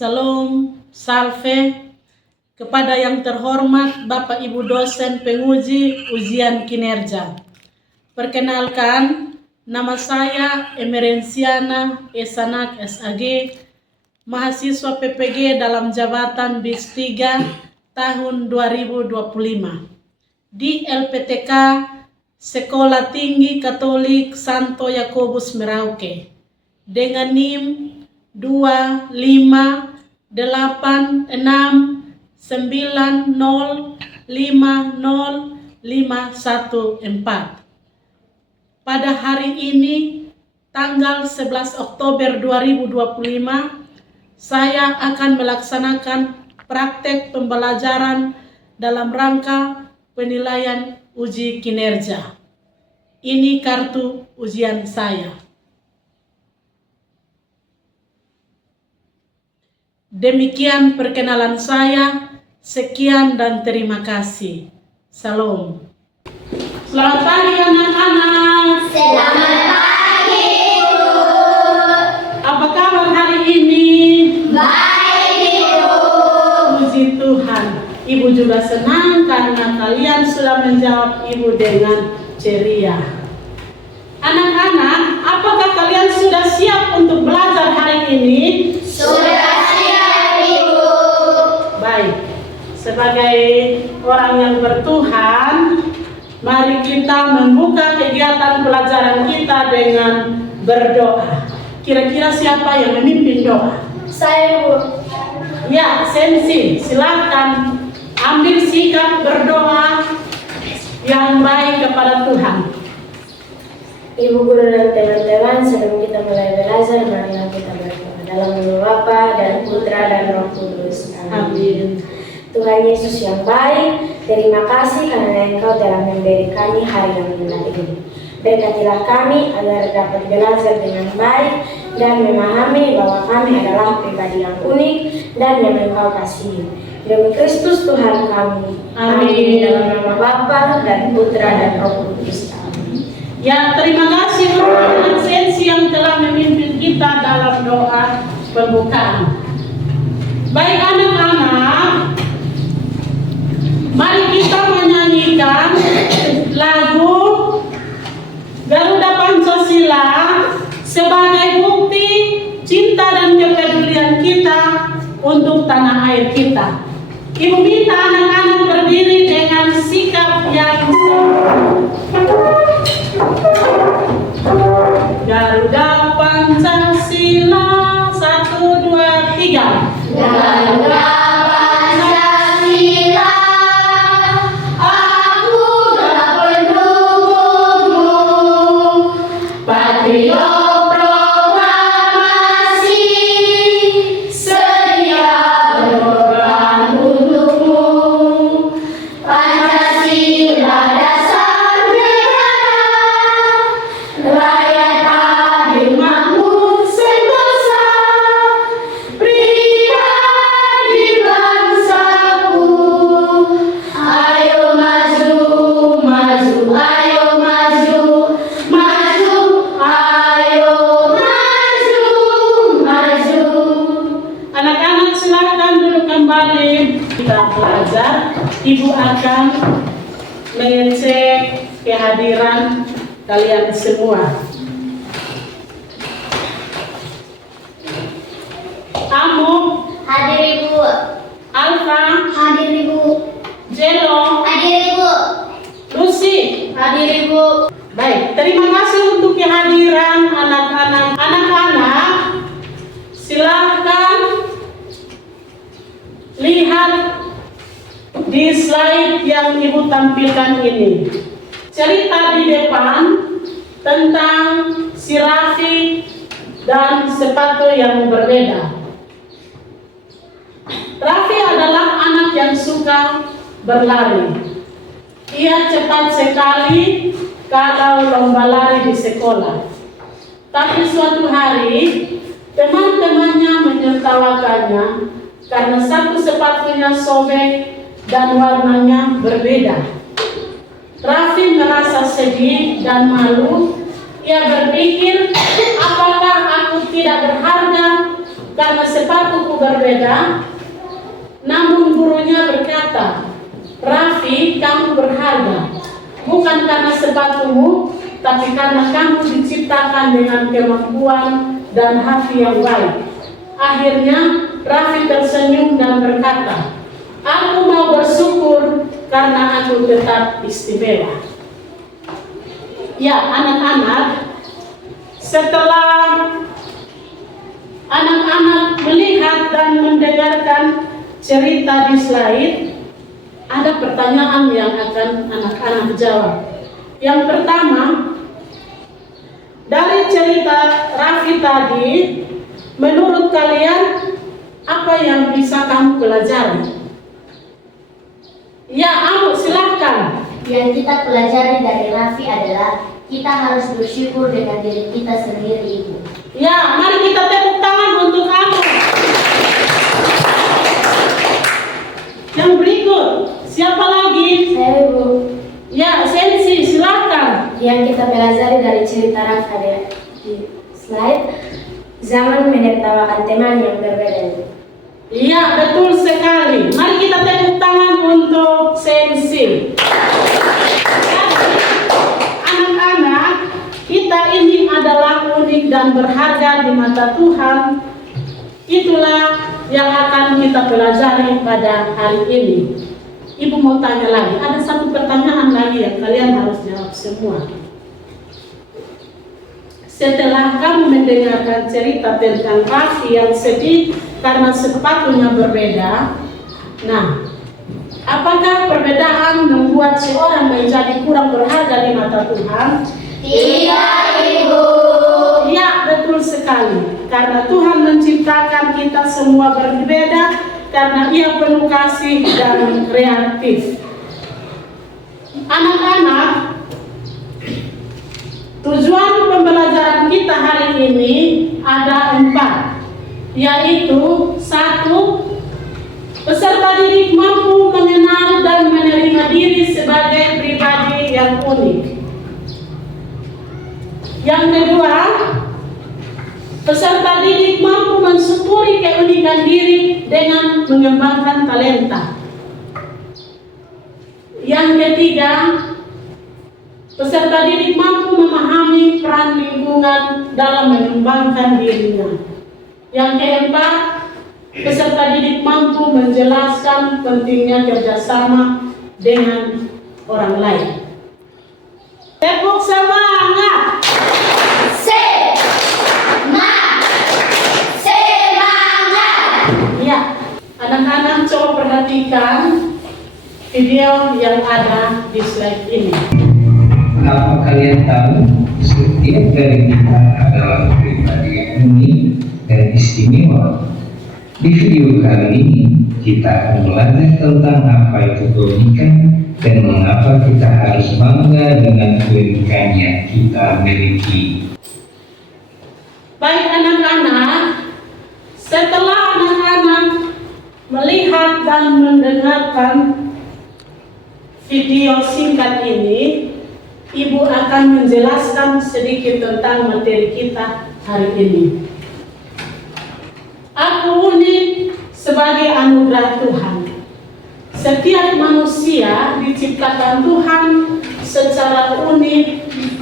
Salam, salve kepada yang terhormat Bapak Ibu dosen penguji ujian kinerja. Perkenalkan, nama saya Emerensiana Esanak SAG, mahasiswa PPG dalam jabatan BIS 3 tahun 2025 di LPTK Sekolah Tinggi Katolik Santo Yakobus Merauke dengan NIM 25869050514. Pada hari ini, tanggal 11 Oktober 2025, saya akan melaksanakan praktek pembelajaran dalam rangka penilaian uji kinerja. Ini kartu ujian saya. Demikian perkenalan saya. Sekian dan terima kasih. Salam. Selamat pagi anak-anak. Selamat pagi, Ibu. Apa kabar hari ini? Baik, Ibu. Puji Tuhan. Ibu juga senang karena kalian sudah menjawab Ibu dengan ceria. Anak-anak, apakah kalian sudah siap untuk belajar hari ini? Sudah siap, Ibu. Baik, sebagai orang yang bertuhan, mari kita membuka kegiatan pelajaran kita dengan berdoa. Kira-kira siapa yang memimpin doa? Saya, Bu. Ya, Sensi, silakan ambil sikap berdoa yang baik kepada Tuhan. Ibu guru dan teman-teman, sebelum kita mulai belajar, marilah kita berdoa dalam nama Bapa dan Putra dan Roh Kudus. Amin. Tuhan Yesus yang baik, terima kasih karena Engkau telah memberi kami hari yang indah ini. Berkatilah kami agar dapat belajar dengan baik dan memahami bahwa kami adalah pribadi yang unik dan yang Engkau kasihi. Demi Kristus Tuhan kami. Amin. Dalam nama Bapa dan Putra dan Roh Kudus. Ya, terima kasih Bapak Sensi yang telah memimpin kita dalam doa pembukaan. Baik anak-anak, mari kita menyanyikan lagu Garuda Pancasila sebagai bukti cinta dan kepedulian kita untuk tanah air kita. Ibu minta anak-anak berdiri dengan sikap yang Garuda Pancasila 1, 2, 3. Garuda Pancasila, aku pendukungmu, patriot proklamasi, sedia berkorban untukmu. Pancasila dasar negara, rakyat adil makmur sentosa, pribadi bangsaku. Ayo maju, maju, ayo maju, maju, ayo maju, maju. Anak-anak silakan duduk kembali. Kita belajar. Ibu akan mengecek kehadiran kalian semua. Kamu, Hadir, Ibu. Alfa, Hadir, Ibu. Jelo, Hadir, Ibu. Lucy. Hadir, Ibu. Baik, terima kasih untuk kehadiran anak-anak. Anak-anak, silakan lihat di slide yang Ibu tampilkan ini. Cerita di depan tentang si Raffi dan sepatu yang berbeda. Raffi adalah anak yang suka berlari. Ia cepat sekali kalau lomba lari di sekolah. Tapi suatu hari, teman-temannya menertawakannya karena satu sepatunya sobek dan warnanya berbeda. Raffi merasa sedih dan malu. Ia berpikir, apakah aku tidak berharga karena sepatuku berbeda. Namun gurunya berkata, Raffi, kamu berharga, bukan karena sepatumu, tapi karena kamu diciptakan dengan kemampuan dan hati yang baik. Akhirnya Raffi tersenyum dan berkata, aku mau bersyukur karena aku tetap istimewa. Ya, anak-anak, setelah anak-anak melihat dan mendengarkan cerita di slide, ada pertanyaan yang akan anak-anak jawab. Yang pertama, dari cerita Raffi tadi, menurut kalian apa yang bisa kamu pelajari? Ya, Anu, silakan. Yang kita pelajari dari Raffi adalah kita harus bersyukur dengan diri kita sendiri, Ibu. Ya, mari kita tepuk tangan untuk Anu. Yang berikut, siapa lagi? Saya, Ibu. Ya, Sensi, silakan. Yang kita pelajari dari cerita Raffi ada di slide, zaman menertawakan teman yang berbeda. Iya, betul sekali. Mari kita tepuk tangan untuk Sensi. Anak-anak, kita ini adalah unik dan berharga di mata Tuhan. Itulah yang akan kita pelajari pada hari ini. Ibu mau tanya lagi, ada satu pertanyaan lagi yang kalian harus jawab semua. Setelah kamu mendengarkan cerita tentang Raffi yang sedih karena sepatunya berbeda, nah, apakah perbedaan membuat seorang menjadi kurang berharga di mata Tuhan? Tidak, Ibu. Ya, betul sekali. Karena Tuhan menciptakan kita semua berbeda, karena Ia penuh kasih dan kreatif. Anak-anak, tujuan pembelajaran kita hari ini ada 4, yaitu 1, peserta didik mampu mengenal dan menerima diri sebagai pribadi yang unik. Yang kedua, peserta didik mampu mensyukuri keunikan diri dengan mengembangkan talenta. Yang ketiga, peserta didik mampu memahami peran lingkungan dalam mengembangkan dirinya. Yang keempat, peserta didik mampu menjelaskan pentingnya kerjasama dengan orang lain. Tepuk semangat! Ya, anak-anak coba perhatikan video yang ada di slide ini. Apa kalian tahu setiap dari kita adalah pribadi yang unik dan istimewa? Di video kali ini kita akan belajar tentang apa itu keunikan dan mengapa kita harus bangga dengan keunikan yang kita miliki. Baik anak-anak, setelah anak-anak melihat dan mendengarkan video singkat ini, Ibu akan menjelaskan sedikit tentang materi kita hari ini. Aku unik sebagai anugerah Tuhan. Setiap manusia diciptakan Tuhan secara unik,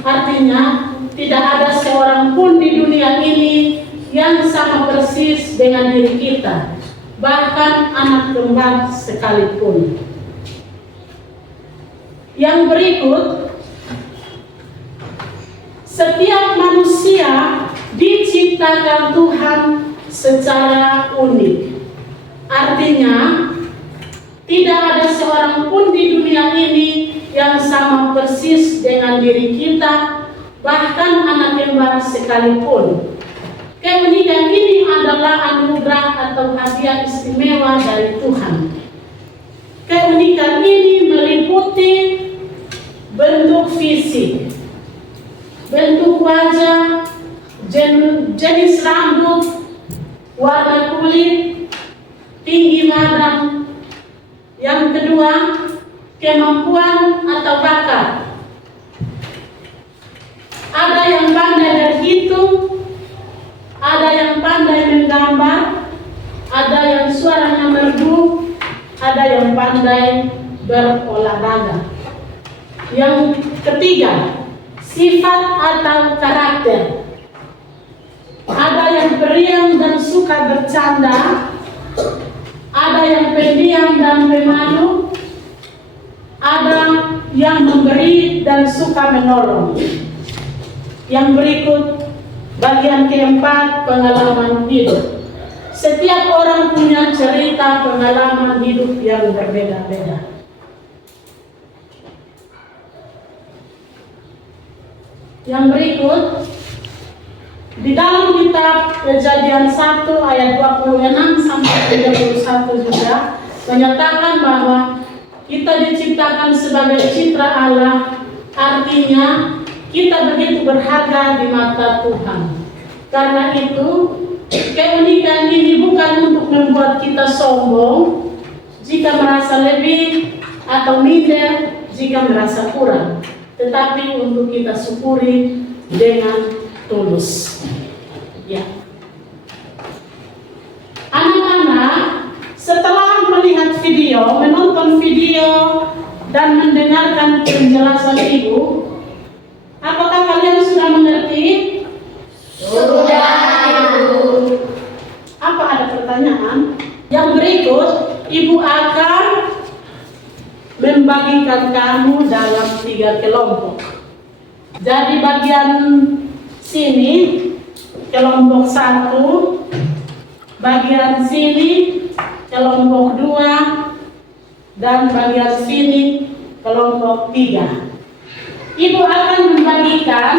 artinya tidak ada seorang pun di dunia ini yang sama persis dengan diri kita, bahkan anak kembar sekalipun. Yang berikut, setiap manusia diciptakan Tuhan secara unik. Artinya, tidak ada seorang pun di dunia ini yang sama persis dengan diri kita, bahkan anak kembar sekalipun. Keunikan ini adalah anugerah atau hadiah istimewa dari Tuhan. Keunikan ini meliputi bentuk fisik, bentuk wajah, jenis rambut, warna kulit, tinggi badan. Yang kedua, kemampuan atau bakat. Ada yang pandai berhitung, ada yang pandai menggambar, pandai berolahraga. Yang ketiga, sifat atau karakter. Ada yang periang dan suka bercanda, ada yang pendiam dan pemalu, ada yang memberi dan suka menolong. Yang berikut bagian keempat, pengalaman hidup. Setiap orang punya cerita pengalaman hidup yang berbeda-beda. Yang berikut, di dalam kitab Kejadian 1 ayat 26 sampai 31 juga menyatakan bahwa kita diciptakan sebagai citra Allah, artinya kita begitu berharga di mata Tuhan. Karena itu, keunikan ini bukan untuk membuat kita sombong jika merasa lebih atau minder jika merasa kurang, tetapi untuk kita syukuri dengan tulus. Ya. Anak-anak, setelah melihat video, menonton video dan mendengarkan penjelasan ibu, apakah kalian sudah mengerti? Sudah, Ibu. Apa ada pertanyaan? Yang berikut, ibu akan membagikan kamu dalam 3 kelompok. Jadi bagian sini kelompok 1, bagian sini kelompok 2, dan bagian sini kelompok 3. Ibu akan membagikan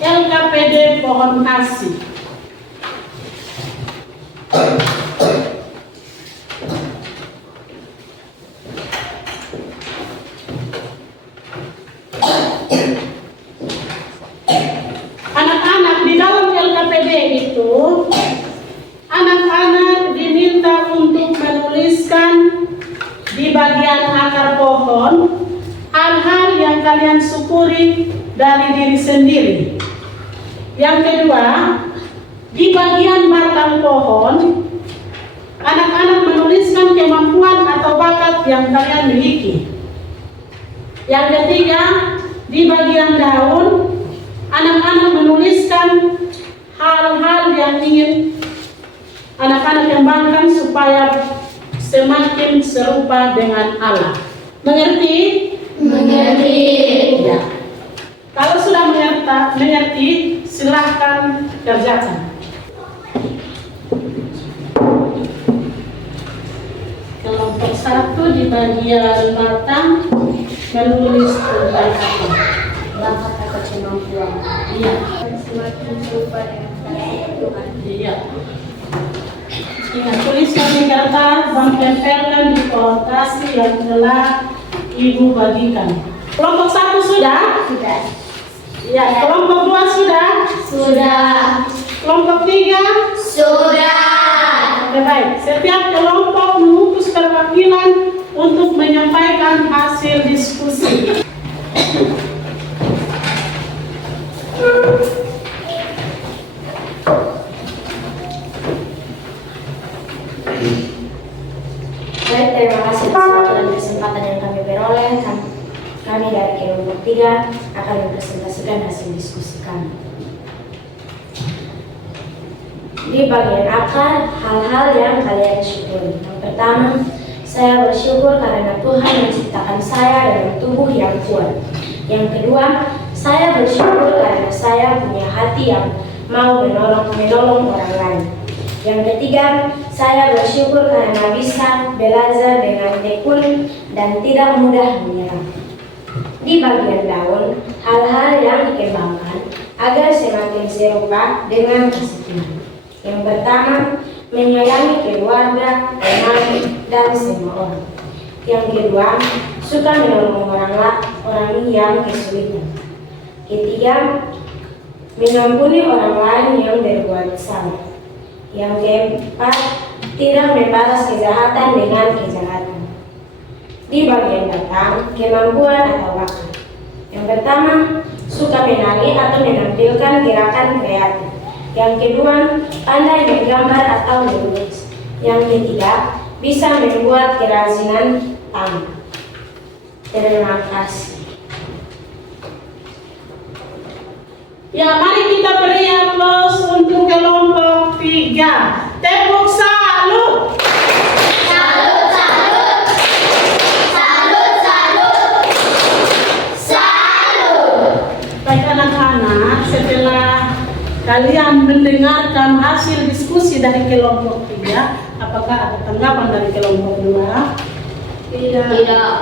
LKPD Pohon Kasih. Anak-anak, di dalam LKPD itu, anak-anak diminta untuk menuliskan di bagian akar pohon hal-hal yang kalian syukuri dari diri sendiri. Yang kedua, di bagian batang pohon, anak-anak menuliskan kemampuan atau bakat yang kalian miliki. Yang ketiga, di bagian daun, anak-anak menuliskan hal-hal yang ingin anak-anak kembangkan supaya semakin serupa dengan Allah. Mengerti? Mengerti. Ya. Kalau sudah mengerti, silahkan kerjakan. Kelompok 1 di bagian batang menulis tentang apa? Bakat atau kemampuan. Iya. Semakin serupa dengan Tuhan. Iya. Ingat, tuliskan di kertas dan tempelkan di pohon kasih yang telah ibu bagikan. Kelompok 1 sudah? Sudah. Ya. Kelompok 2 sudah? Sudah. Kelompok 3? Sudah. Oke, baik. Setiap kelompok mengutus perwakilan untuk menyampaikan hasil diskusi. Baik, terima kasih atas waktu dan kesempatan yang kami peroleh. Kami dari kelompok 3 akan mempresentasikan hasil diskusi kami. Di bagian akar, hal-hal yang kalian syukuri. Yang pertama, saya bersyukur karena Tuhan menciptakan saya dengan tubuh yang kuat. Yang kedua, saya bersyukur karena saya punya hati yang mau menolong orang lain. Yang ketiga, saya bersyukur karena bisa belajar dengan tekun dan tidak mudah menyerah. Di bagian daun, hal-hal yang dikembangkan agar semakin serupa dengan kasih Tuhan. Yang pertama, menyayangi keluarga, teman, dan semua orang. Yang kedua, suka menolong orang yang kesulitan. Ketiga, mengampuni orang lain yang berbuat salah. Yang keempat, tidak membalas kejahatan dengan kejahatan. Di bagian batang, kemampuan atau bakat. Yang pertama, suka menari atau menampilkan gerakan kreatif. Yang kedua, pandai menggambar atau melukis. Yang ketiga, bisa membuat kerajinan tangan. Terima kasih. Ya, mari kita beri aplaus untuk kelompok 3. Tepuk salut. Salut, salut. Salut, salut. Salut. Baik anak-anak, setelah kalian mendengarkan hasil diskusi dari kelompok 3, apakah ada tanggapan dari kelompok 2? Tidak.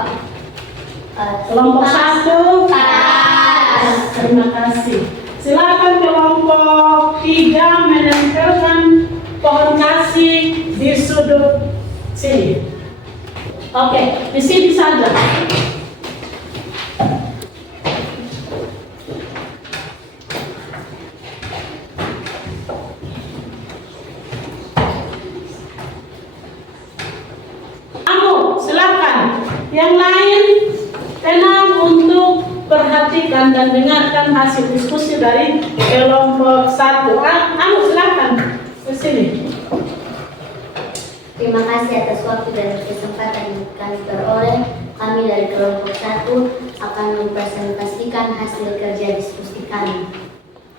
Kelompok 1? Pas. Terima kasih. Silakan kelompok 3 menempelkan pohon kasih di sudut sini. Oke, di sini saja. Kamu, silakan. Yang lain, tenang untuk perhatikan dan dengarkan hasil diskusi dari kelompok 1. Kamu silakan ke sini. Terima kasih atas waktu dan kesempatan yang kami peroleh. Kami dari kelompok 1 akan mempresentasikan hasil kerja diskusi kami.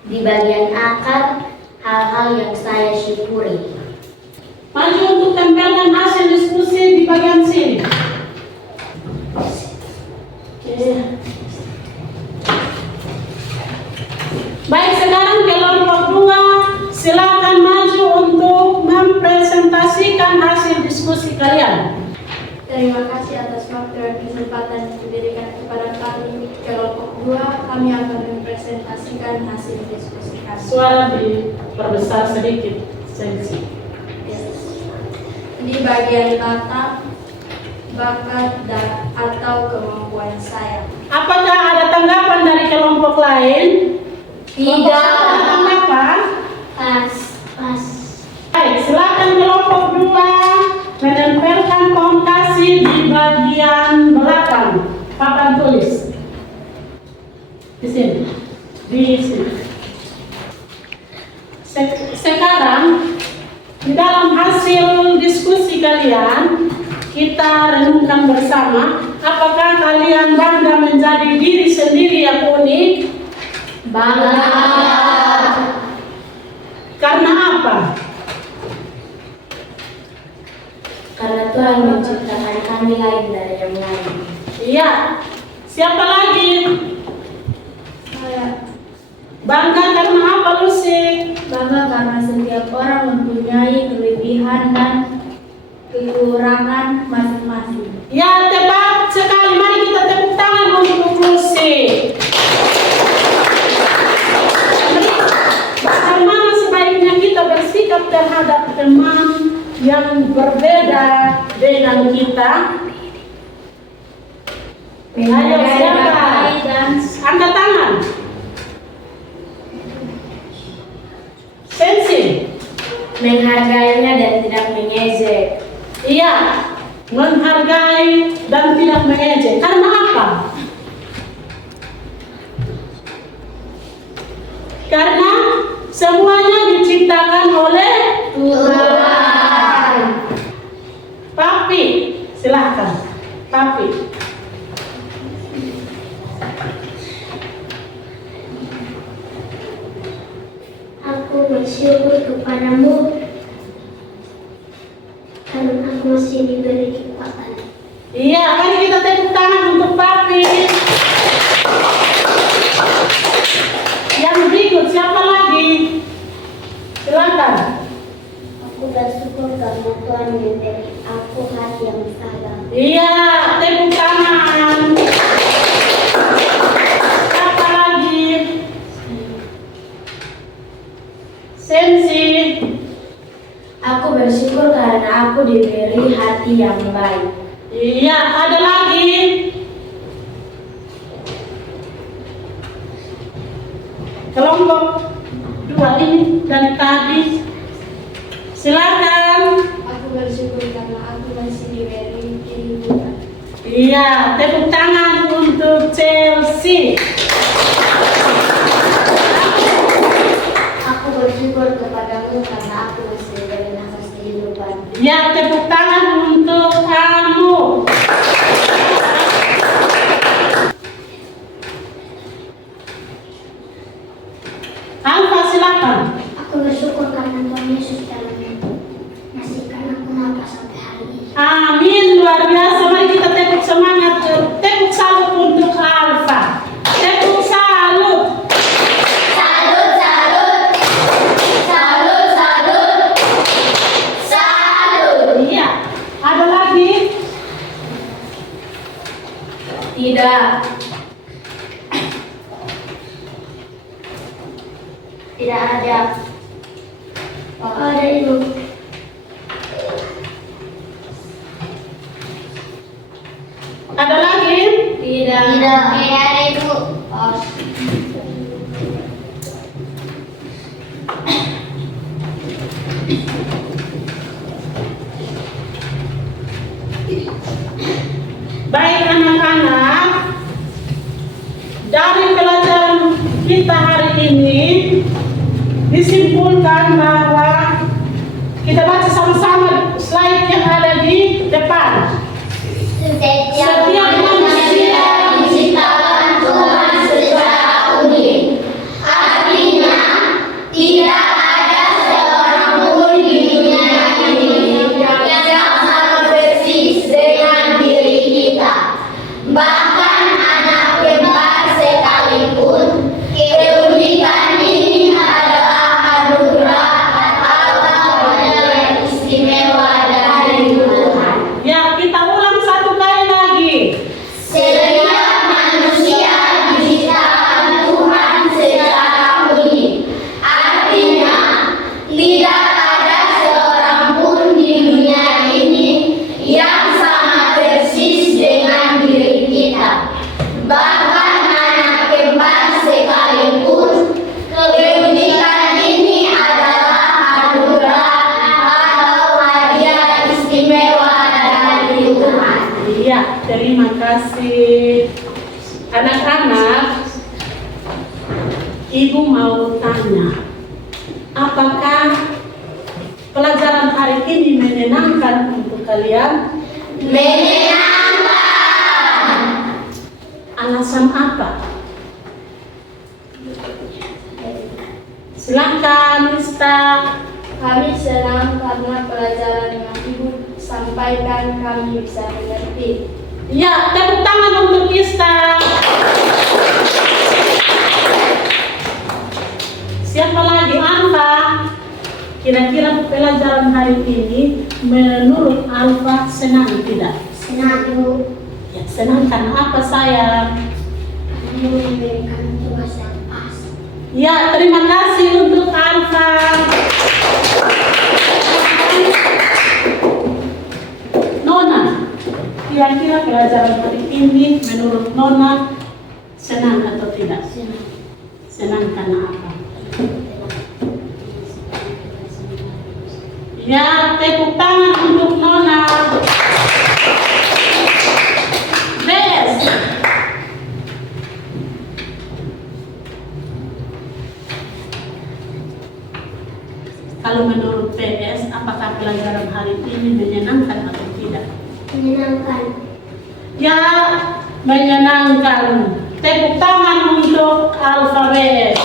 Di bagian akar, hal-hal yang saya syukuri. Maju untuk tempelkan hasil diskusi di bagian sini. Oke. Baik, sekarang kelompok 2 silakan maju untuk mempresentasikan hasil diskusi kalian. Terima kasih atas waktu dan kesempatan yang diberikan kepada kami. Kelompok 2, kami akan mempresentasikan hasil diskusi kami. Suara diperbesar sedikit, sensi. Di bagian bakat dan atau kemampuan saya. Apakah ada tanggapan dari kelompok lain? Tidak. Ada tanggapan? Pas. Pas. Baik, silakan kelompok 2 menempelkan pohon kasih di bagian belakang papan tulis. Di sini. Di sini. Sekarang di dalam hasil diskusi kalian, kita renungkan bersama, apakah kalian bangga menjadi diri sendiri yang unik? Bangga. Karena apa? Karena Tuhan menciptakan kami lain dari yang lain. Iya. Siapa lagi? Saya Bangga karena apa, Lucy? bangga karena setiap orang mempunyai kelebihan dan kekurangan masing-masing. Ya, tepat sekali. Mari kita tepuk tangan untuk Lucy. Bagaimana sebaiknya kita bersikap terhadap teman yang berbeda dengan kita? Ayo, siapa? Angkat tangan. Sensi. Menghargainya dan tidak mengejek. Iya, menghargai dan tidak mengejek. Karena apa? Karena semuanya diciptakan oleh Tuhan. Papi. Silahkan, Papi. Aku bersyukur kepadamu karena aku masih diberi kekuatan. Iya, mari kita tepuk tangan untuk Papi. Yang berikut siapa lagi? Silakan. Aku bersyukur karena Tuhan memberi aku hati yang sabar. Iya, tepuk tangan. Siapa lagi? Sensi. Aku bersyukur karena aku diberi hati yang baik. Iya, ada lagi. Kelompok 2 ini dari tadi. Silakan. Aku bersyukur karena aku masih diberi kehidupan. Iya, tepuk tangan untuk Chelsea. Aku bersyukur kepadamu karena aku masih diberi nafas kehidupan. Ya, tepuk tangan Tidak ada. Oh, ada Ibu. Ada lagi? Tidak. Tidak ada Ibu. Oh. Baik anak-anak, dari pelajaran kita hari ini disimpulkan bahwa kita baca sama-sama slide yang ada di depan. Setiap manusia diciptakan Tuhan secara unik. Artinya, tidak ada seorang pun di dunia ini yang sama persis dengan diri kita. Bahkan anak kembar sekalipun, keunikan ini adalah anugerah atau yang istimewa dari Tuhan. Ya, kita ulang satu kali lagi. Setiap manusia diciptakan Tuhan secara unik. Artinya, tidak ada seorang pun di dunia ini yang sama persis dengan diri kita. Bahkan anak kembar sekalipun, keunikan ini adalah anugerah atau hadiah istimewa dari Tuhan. Iya, terima kasih. Anak-anak, Ibu mau tanya, apakah pelajaran hari ini menyenangkan untuk kalian? Menyenangkan. Alasan apa? Silakan, Mista. Kami senang karena pelajaran yang Ibu sampaikan kami bisa mengerti. Ya, tepuk tangan untuk Ista. Siapa lagi? Alfa. Kira-kira pelajaran hari ini menurut Alfa senang tidak? Senang Ibu. Ya, senang karena apa sayang? Ibu memberikan tugas yang pas. Ya, terima kasih untuk Alfa. Nona, kira-kira pelajaran hari ini menurut Nona senang atau tidak? Senang. Senang karena apa? Ya, tepuk tangan untuk Nona. Best. Kalau menurut PS, apakah pelajaran hari ini menyenangkan atau tidak? Menyenangkan. Ya, menyenangkan. Tepuk tangan untuk Alfa BS.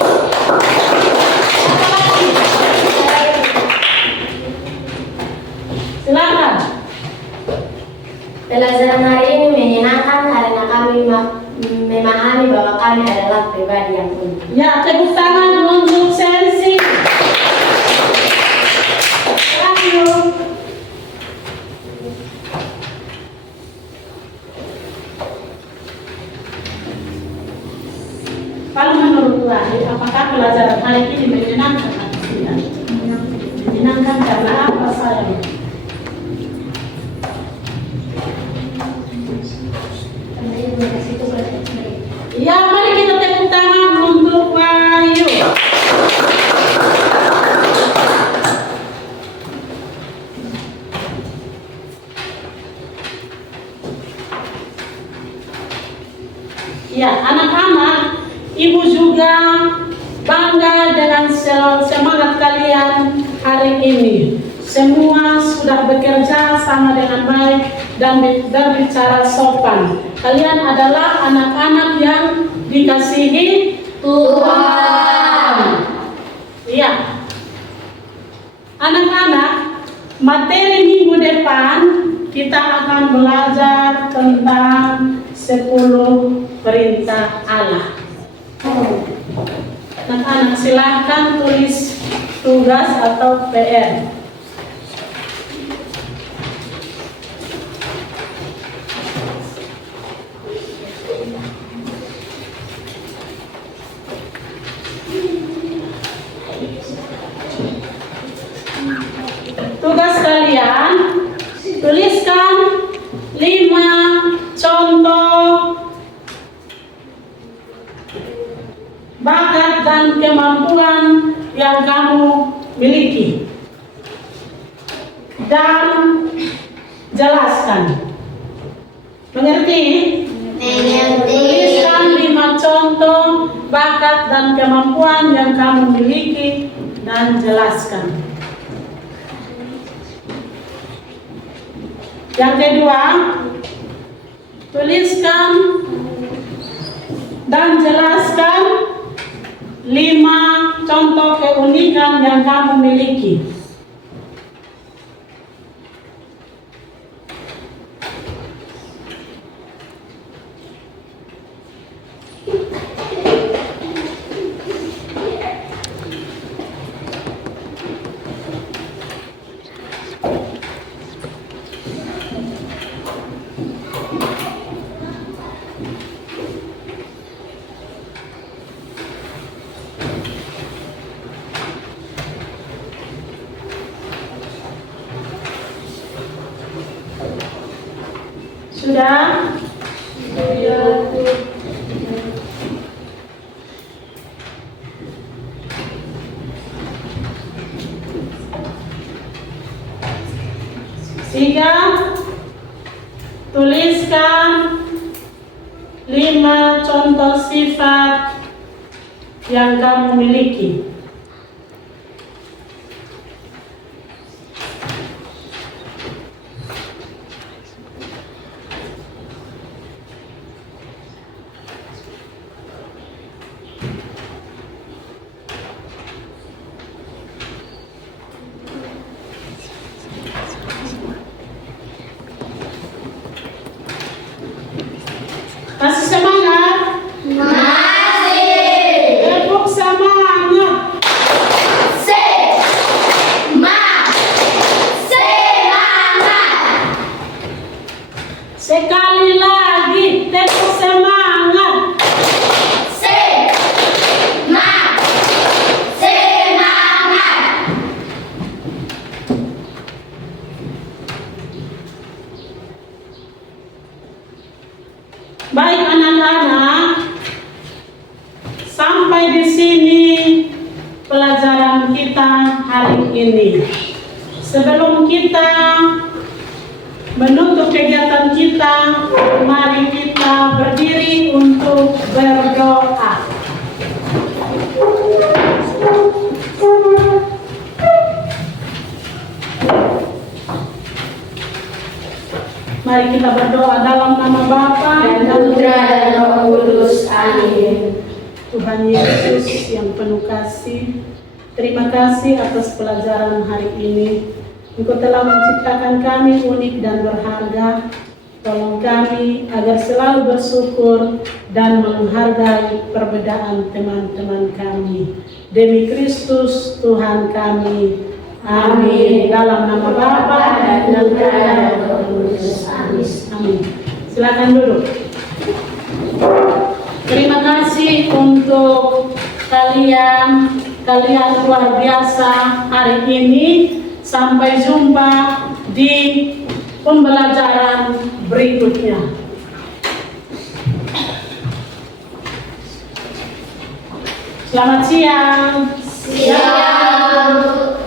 Silakan. Pelajaran hari ini menyenangkan karena kami memahami bahwa kami adalah pribadi yang unik. Ya, tepuk tangan untuk Sensi. Lanjut. Kalau menurut Lahir, apakah pelajaran hari ini menyenangkan atau tidak? Menyenangkan karena apa sayang? Karena Ibu kasih tugas yang baik. Ya, mari kita tepuk tangan untuk Wahyu. Ya, anak-anak, Ibu juga bangga dengan semangat kalian hari ini. Semua sudah bekerja sama dengan baik dan berbicara sopan. Kalian adalah anak-anak yang dikasihi Tuhan. Iya. Anak-anak, materi minggu depan kita akan belajar tentang 10 perintah Allah. Anak-anak silahkan tulis tugas atau PR. bakat dan kemampuan yang kamu miliki. Dan jelaskan. Mengerti? Tuliskan 5 contoh bakat dan kemampuan yang kamu miliki dan jelaskan. Yang kedua, tuliskan dan jelaskan 5 contoh keunikan yang kamu miliki. Sudah? Tiga, tuliskan 5 contoh sifat yang kamu miliki. Masih semangat? Masih. Tepuk semangat. Semangat. Sekali lagi, tepuk semangat. Semangat. Baik anak-anak, sampai di sini pelajaran kita hari ini. Sebelum kita menutup kegiatan kita, mari kita berdiri untuk berdoa. Mari kita berdoa dalam nama Bapa dan Putra dan Roh Kudus. Amin. Tuhan Yesus yang penuh kasih, terima kasih atas pelajaran hari ini. Engkau telah menciptakan kami unik dan berharga. Tolong kami agar selalu bersyukur dan menghargai perbedaan teman-teman kami. Demi Kristus Tuhan kami. Amin. Dalam nama Bapa dan Putra dan Roh Kudus. Amin. Silakan duduk. Terima kasih untuk kalian luar biasa hari ini. Sampai jumpa di pembelajaran berikutnya. Selamat siang. Siang.